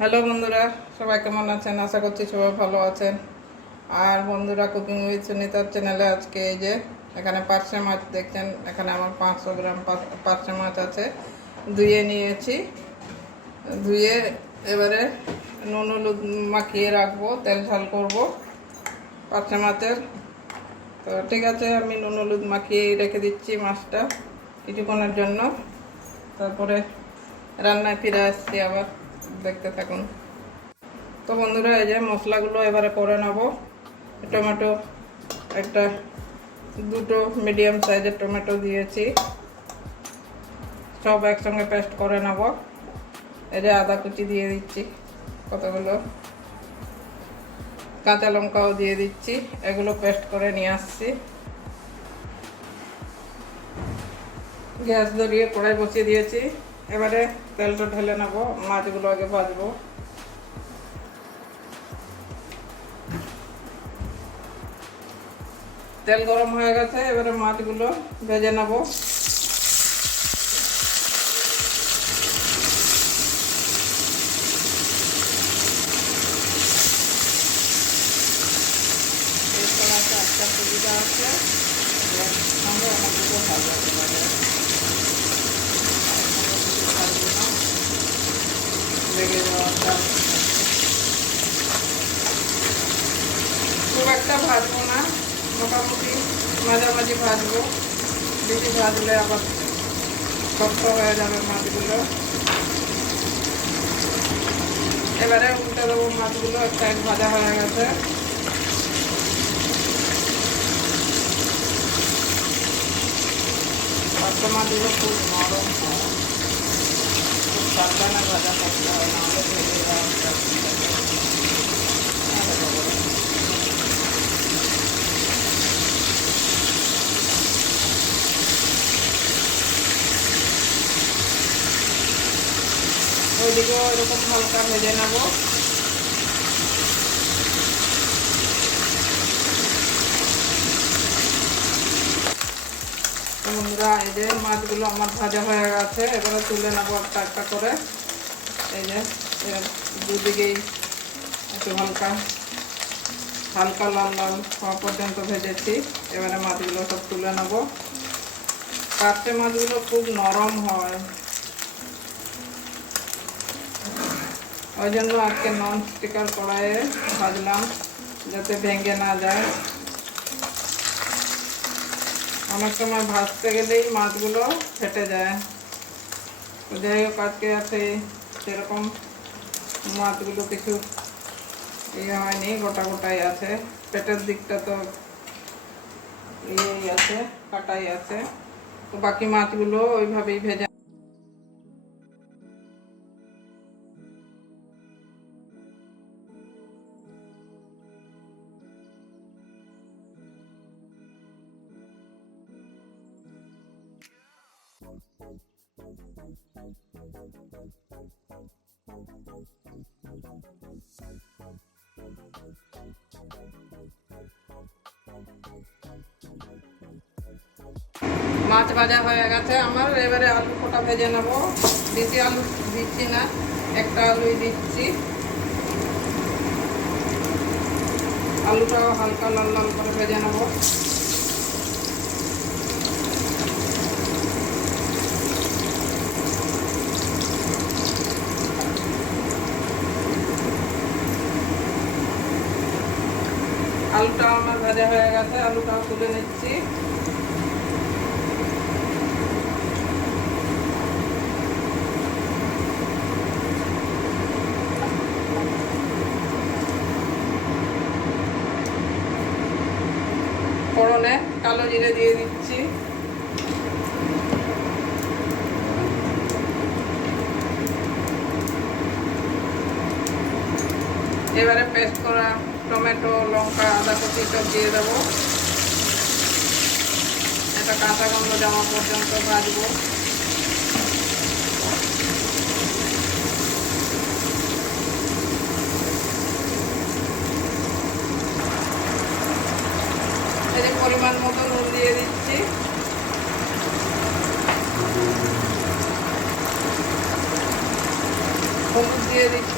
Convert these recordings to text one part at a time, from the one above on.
Hello বন্ধুরা, সবাই কেমন আছেন? আশা করছি সবাই ভালো আছেন। আর বন্ধুরা কুকিং উইথ সুনিতার চ্যানেলে আজকে এই যে, এখানে পার্শে মাছ দেখছেন, এখানে আমার পাঁচশো গ্রাম পার্শে মাছ আছে। ধুয়ে নিয়েছি। ধুয়ে এবারে নুন হলুদ মাখিয়ে রাখব, তেল ঝাল করব পার্শে মাছের। তো ঠিক আছে, আমি নুন হলুদ মাখিয়ে রেখে দিচ্ছি মাছটা কিছুক্ষণের জন্য। তারপরে রান্নায় ফিরে আসছি আবার। দেখতে থাকুন। তো বন্ধুরা, এই যে মশলাগুলো এবারে করে নেব। টমেটো একটা, দুটো মিডিয়াম সাইজের টমেটো দিয়েছি। সব একসঙ্গে পেস্ট করে নেব। এই যে আদা কুচি দিয়ে দিচ্ছি কতগুলো। কাঁচা লঙ্কাও দিয়ে দিচ্ছি, এগুলো পেস্ট করে নিয়ে আসছি। গ্যাস ধরিয়ে কড়াই বসিয়ে দিয়েছি। এবারে তেলটা ঢেলে নেব, মাছগুলো আগে ভাজবো। তেল গরম হয়ে গেছে, এবারে মাছগুলো ভেজে নেব এই কড়াইতে একটা সুবিধা আছে এবার সঙ্গে অনেকগুলো ভাজা পারে খুব একটা ভাজবো না, মোটামুটি মাঝামাঝি ভাজবো, বেশি ভাজলে আবার শক্ত হয়ে যাবে মাছগুলো। এবারে উল্টে দেবো মাছগুলো, একটা এক ভাজা হয়ে গেছে। পাঁচটা মাছগুলো খুব নরম হয়। সাবধানে হয় নাহলে ভেজে। ওইদিকেও এরকম হালকা ভেজে নেব বন্ধুরা এই যে মাছগুলো আমার ভাজা হয়ে গেছে, এবারে তুলে নেব একটা একটা করে। এই যে দুদিকেই একটু হালকা হালকা লাল লাল হওয়া পর্যন্ত ভেজেছি। এবারে মাছগুলো সব তুলে নেব। পাঁচটে মাছগুলো খুব নরম হয়। ওই জন্য আজকে নন স্টিকার কড়াইয়ে ভাজলাম, যাতে ভেঙে না যায়। অনেক সময় ভাজতে গেলেই মাছগুলো ফেটে যায়। যাই হোক, আজকে আছে সেরকম মাছগুলো কিছু ইয়ে হয়নি, গোটা গোটাই আছে। পেটের দিকটা তো ইয়েই আছে, কাটাই আছে। তো বাকি মাছগুলো ওইভাবেই ভেজে মাছ ভাজা হয়ে গেছে আমার। এবারে আলু ফোটা ভেজে নেব। বেশি আলু, দিচ্ছি না, একটা আলুই দিচ্ছি। আলুটাও হালকা লাল লাল করে ভেজে নেব। আলুটাও আমার ভাজা হয়ে গেছে আলুটাও তুলে নিচ্ছি। ফোড়নে কালো জিরে দিয়ে দিচ্ছি। এবারে পেস্ট করা টমেটো, লঙ্কা, আদা কুচি সব দিয়ে দেবো। এটা কাঁচা গন্ধ জামা পর্যন্ত ভাজবো। পরিমাণ মতো নুন দিয়ে দিচ্ছি। হলুদ দিয়ে দিচ্ছি।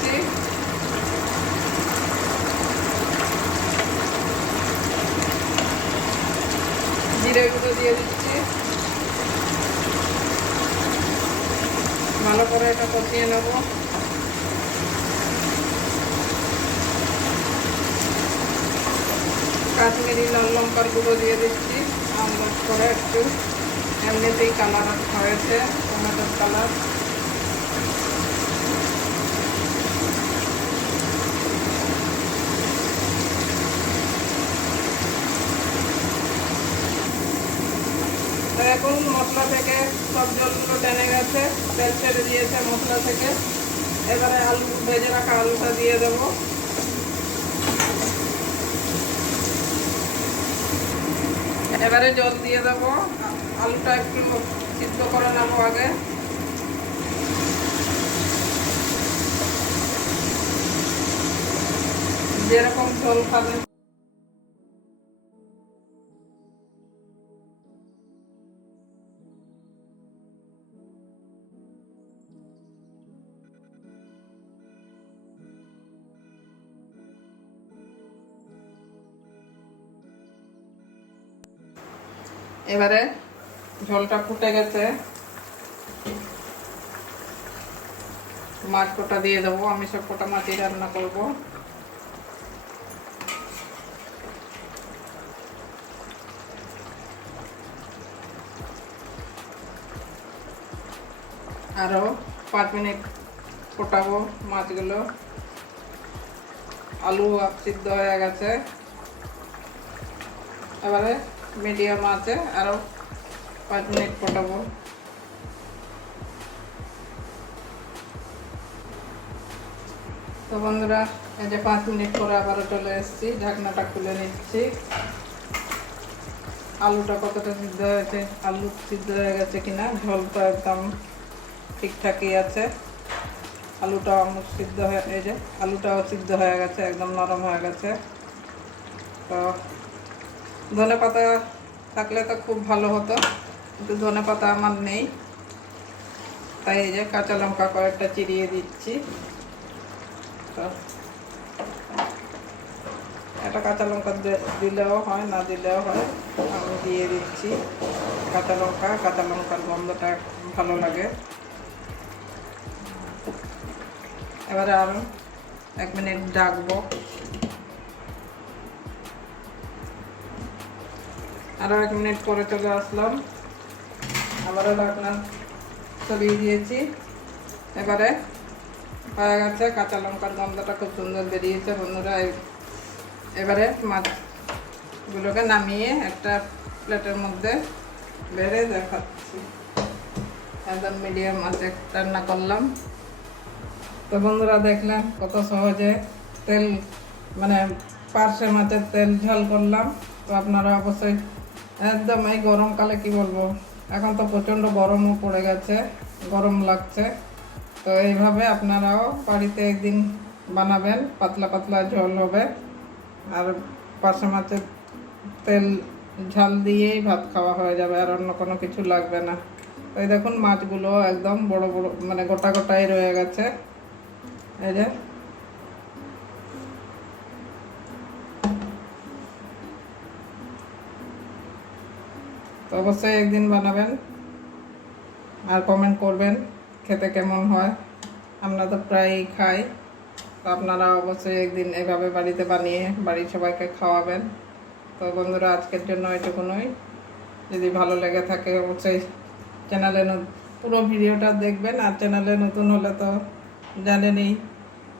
জিরে গুঁড়ো দিয়ে দিচ্ছি। ভালো করে এটা কষিয়ে নেব। কাশ্মীরি লাল লঙ্কার গুঁড়ো দিয়ে দিচ্ছি। আন্দাজ করে একটু এমনিতেই কালার হয়েছে টমেটোর কালার তো এখন মশলা থেকে সব জলগুলো টেনে গেছে, তেল ছেড়ে দিয়েছে মশলা থেকে। এবারে আলু, ভেজে রাখা আলুটা দিয়ে দেবো। এবারে জল দিয়ে দেবো। আলুটা একটু সিদ্ধ করে নেব আগে। যেরকম ঝোল খাবে। এবারে ঝোলটা ফুটে গেছে। মাছ কোটা দিয়ে দেবো, আমি সব কোটা মাছই রান্না করব। আরও পাঁচ মিনিট ফোটাবো মাছগুলো। আলু সিদ্ধ হয়ে গেছে। এবারে মিডিয়াম আছে আরও পাঁচ মিনিট ফোটাবো। তো বন্ধুরা, এই যে পাঁচ মিনিট পরে আবারও চলে এসেছি, ঢাকনাটা খুলে নিচ্ছি। আলুটা কতটা সিদ্ধ হয়েছে, আলু সিদ্ধ হয়ে গেছে কিনা, ঝোলটা একদম ঠিকঠাকই আছে। আমার সিদ্ধ হয়ে, এই যে আলুটাও সিদ্ধ হয়ে গেছে, একদম নরম হয়ে গেছে। তো ধনে পাতা থাকলে তো খুব ভালো হতো, কিন্তু ধনে পাতা আমার নেই। তাই এই যে কাঁচা লঙ্কা কয়েকটা চিরিয়ে দিচ্ছি। তো একটা কাঁচা লঙ্কা দিলেও হয়, না দিলেও হয়, আমি দিয়ে দিচ্ছি। কাঁচা লঙ্কা, কাঁচা লঙ্কার গন্ধটা ভালো লাগে। এবারে আরও এক মিনিট ডাকবো। আরও এক মিনিট পরে চলে আসলাম। আবারও ঢাকনা সরিয়ে দিয়েছি। এবারে হয়ে গেছে কাঁচা লঙ্কার গন্ধটা খুব সুন্দর বেরিয়েছে। বন্ধুরা এবারে মাছগুলোকে নামিয়ে একটা প্লেটের মধ্যে বেড়ে দেখাচ্ছি। একদম মিডিয়াম মাছে রান্না করলাম। তো বন্ধুরা, দেখলেন কত সহজে তেল মানে পার্শে মাছের তেল ঝাল করলাম। তো আপনারা অবশ্যই একদম এই গরমকালে কি বলব? এখন তো প্রচণ্ড গরমও পড়ে গেছে, গরম লাগছে। তো এইভাবে আপনারাও বাড়িতে একদিন বানাবেন, পাতলা পাতলা ঝোল হবে। আর পার্শে মাছের তেল, ঝাল দিয়েই ভাত খাওয়া হয়ে যাবে, আর অন্য কোনো কিছু লাগবে না। তো এই দেখুন মাছগুলো একদম বড় বড় মানে গোটা গোটাই রয়ে গেছে। এই যে অবশ্যই একদিন বানাবেন আর কমেন্ট করবেন খেতে কেমন হয়। আমরা তো প্রায়ই খাই। তো আপনারা অবশ্যই একদিন এভাবে বাড়িতে বানিয়ে বাড়ির সবাইকে খাওয়াবেন। তো বন্ধুরা, আজকের জন্য এটুকুনই। যদি ভালো লেগে থাকে, অবশ্যই চ্যানেলে পুরো ভিডিওটা দেখবেন। আর চ্যানেলে নতুন হলে তো জানেনই,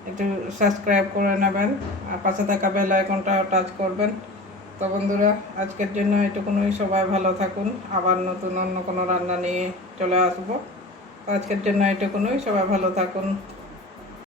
একটু সাবস্ক্রাইব করে নেবেন। আর পাশে থাকা বেল আইকনটা টাচ করবেন। তো বন্ধুরা, আজকের জন্য এটুকুনই। সবাই ভালো থাকুন। আবার নতুন অন্য কোনো রান্না নিয়ে চলে আসব। তো আজকের জন্য এটুকুনই। সবাই ভালো থাকুন।